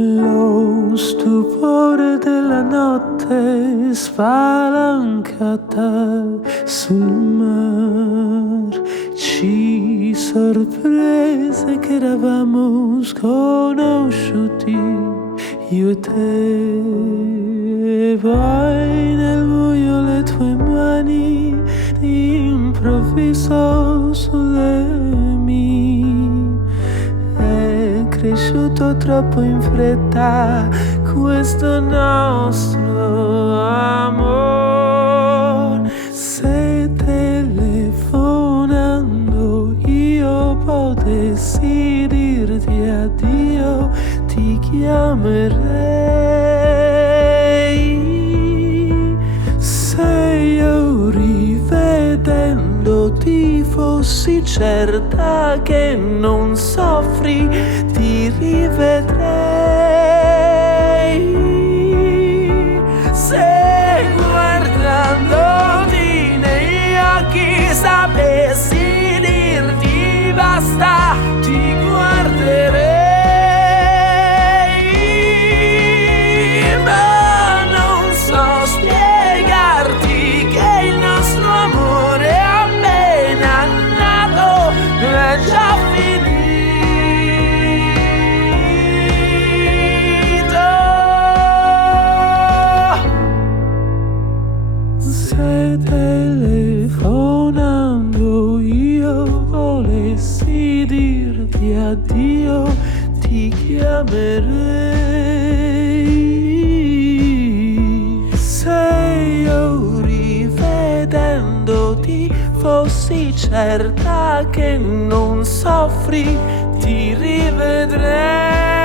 Lo stupore della notte spalancata sul mar ci sorprese che eravamo sconosciuti, io e te. Poi nel buio le tue mani d'improvviso sulle mie. È cresciuto troppo in fretta questo nostro amor. Se telefonando io potessi dirti addio, ti chiamerei. Se io rivedendoti fossi certa che non soffri, ti rivedrei. Se guardandoti negli occhi sapessi dirti basta, ti guarderei. Ma non so spiegarti che il nostro amore è appena nato, è già finito. Se telefonando io volessi dirti addio, ti chiamerei. Se io rivedendoti fossi certa che non soffri, ti rivedrei.